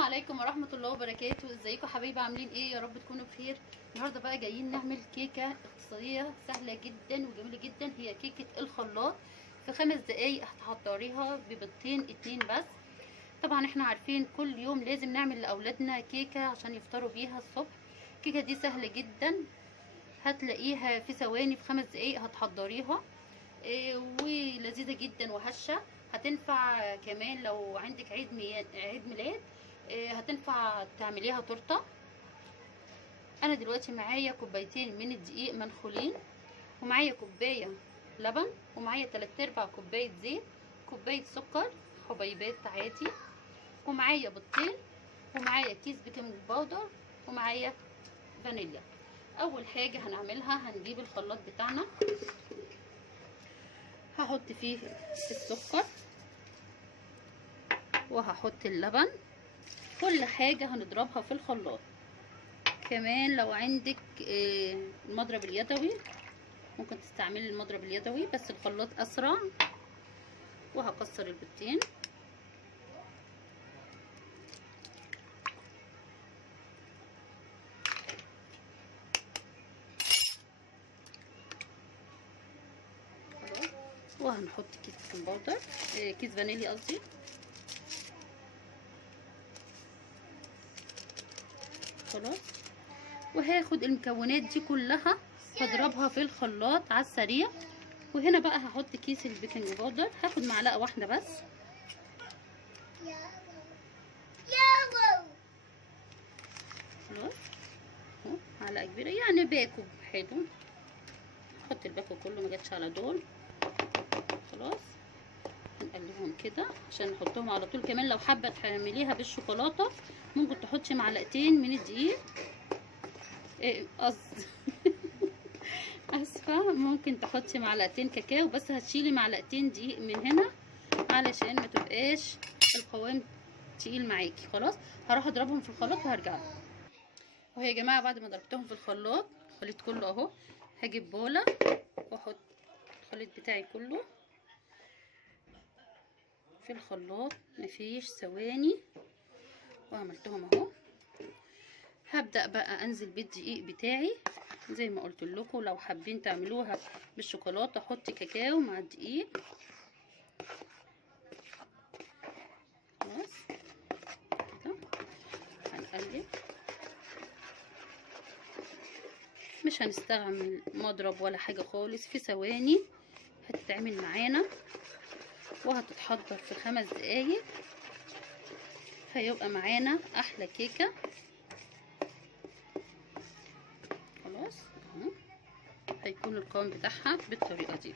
عليكم ورحمة الله وبركاته. ازيكم حبايبي؟ عاملين ايه؟ يا رب تكونوا بخير. النهارده بقى جايين نعمل كيكة اقتصادية سهلة جدا وجميلة جدا. هي كيكة الخلاط. في 5 دقايق هتحضريها ببيضتين 2 بس. طبعا احنا عارفين كل يوم لازم نعمل لاولادنا كيكة عشان يفطروا بيها الصبح. الكيكة دي سهلة جدا، هتلاقيها في ثواني، في 5 دقايق هتحضريها. ولذيذة جدا وهشة. هتنفع كمان لو عندك عيد ميلاد. هتنفع تعمليها تورته. انا دلوقتي معايا كوبايتين من الدقيق منخولين، ومعايا كوبايه لبن، ومعايا 3/4 كوبايه زيت، كوبايه سكر حبيبات عادي، ومعايا بيضتين، ومعايا كيس بيكنج باودر، ومعايا فانيليا. اول حاجه هنعملها هنجيب الخلاط بتاعنا، هحط فيه السكر وهحط اللبن. كل حاجة هنضربها في الخلاط. كمان لو عندك المضرب اليدوي ممكن تستعملي المضرب اليدوي، بس الخلاط اسرع. وهكسر البيضتين. وهنحط كيس بيكنج باودر، كيس فانيليا قصدي. خلاص، وهاخد المكونات دي كلها هضربها في الخلاط على السريع. وهنا بقى هحط كيس البيكنج باودر، هاخد معلقه واحده بس. خلاص اهو، معلقه كبيره يعني باكو حلو. نحط الباكو كله، ما جاتش على دول. خلاص هنقلبهم كده عشان نحطهم على طول. كمان لو حابه تعمليها بالشوكولاته ممكن تحطي معلقتين من الدقيق، قصدي اسفه، ممكن تحطي معلقتين كاكاو، بس هتشيلي معلقتين دقيق من هنا علشان ما تبقاش القوام تقيل معاكي. خلاص هروح اضربهم في الخلاط وهرجع لكم اهو. يا جماعه بعد ما ضربتهم في الخلاط الخليط كله اهو، هجيب بوله واحط الخليط بتاعي كله في الخلاط، مفيش ثواني، وعملتهم اهو. هبدأ بقى انزل بالدقيق بتاعي زي ما قلت لكم. لو حابين تعملوها بالشوكولاته حطي كاكاو مع الدقيق. خلاص كده هنقلب، مش هنستعمل مضرب ولا حاجه خالص. في ثواني هتتعمل معانا وهتتحضر في 5 دقايق، هيبقى معانا احلى كيكه. خلاص اهو، هيكون القوام بتاعها بالطريقه دي.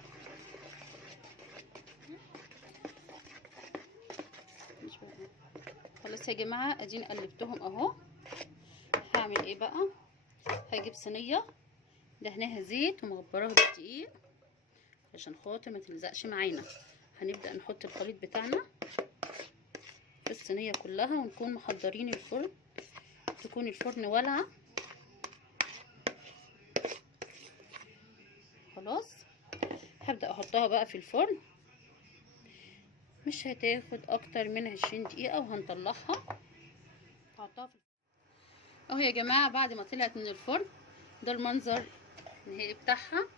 خلاص يا جماعه اديني قلبتهم اهو. هعمل ايه بقى؟ هجيب صينيه دهناها زيت ومغبراها بالدقيق عشان خاطر ما تلزقش معانا. هنبدا نحط الخليط بتاعنا في الصينيه كلها، ونكون محضرين الفرن، تكون الفرن والعه. خلاص هبدا احطها بقى في الفرن، مش هتاخد اكتر من 20 دقيقه وهنطلعها. هحطها في اهو يا جماعه. بعد ما طلعت من الفرن ده المنظر النهائي بتاعها.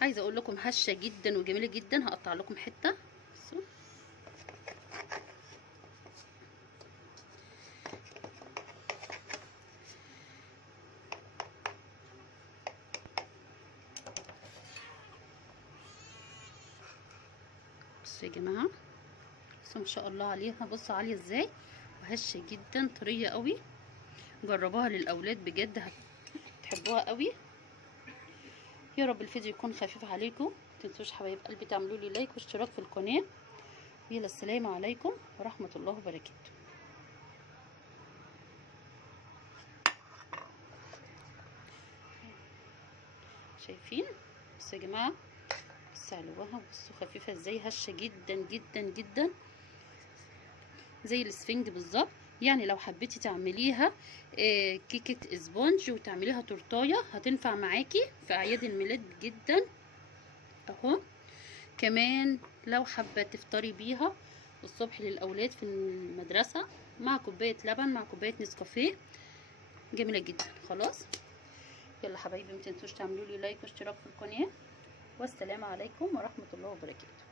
عايزه اقول لكم هشه جدا وجميله جدا. هقطع لكم حته. بصوا بصوا يا جماعه، بصوا ما شاء الله عليها. بصوا عاليه ازاي وهشه جدا، طريه قوي. جربوها للاولاد بجد هتحبوها قوي. يا رب الفيديو يكون خفيف عليكم. متنسوش حبايب قلبي تعملوا لي لايك واشتراك في القناه. يلا السلام عليكم ورحمه الله وبركاته. شايفين؟ بصوا يا جماعه، بصوا علوها، بصوا خفيفه ازاي، هشه جدا جدا جدا زي الاسفنج بالظبط. يعني لو حبيتي تعمليها كيكه اسبونج وتعمليها تورتايه هتنفع معاكي في اعياد الميلاد جدا اهو. كمان لو حابه تفطري بيها الصبح للاولاد في المدرسه مع كوبايه لبن مع كوبايه نسكافيه، جميله جدا. خلاص يلا حبايبي، متنسوش تعملوا لي لايك واشتراك في القناه، والسلام عليكم ورحمه الله وبركاته.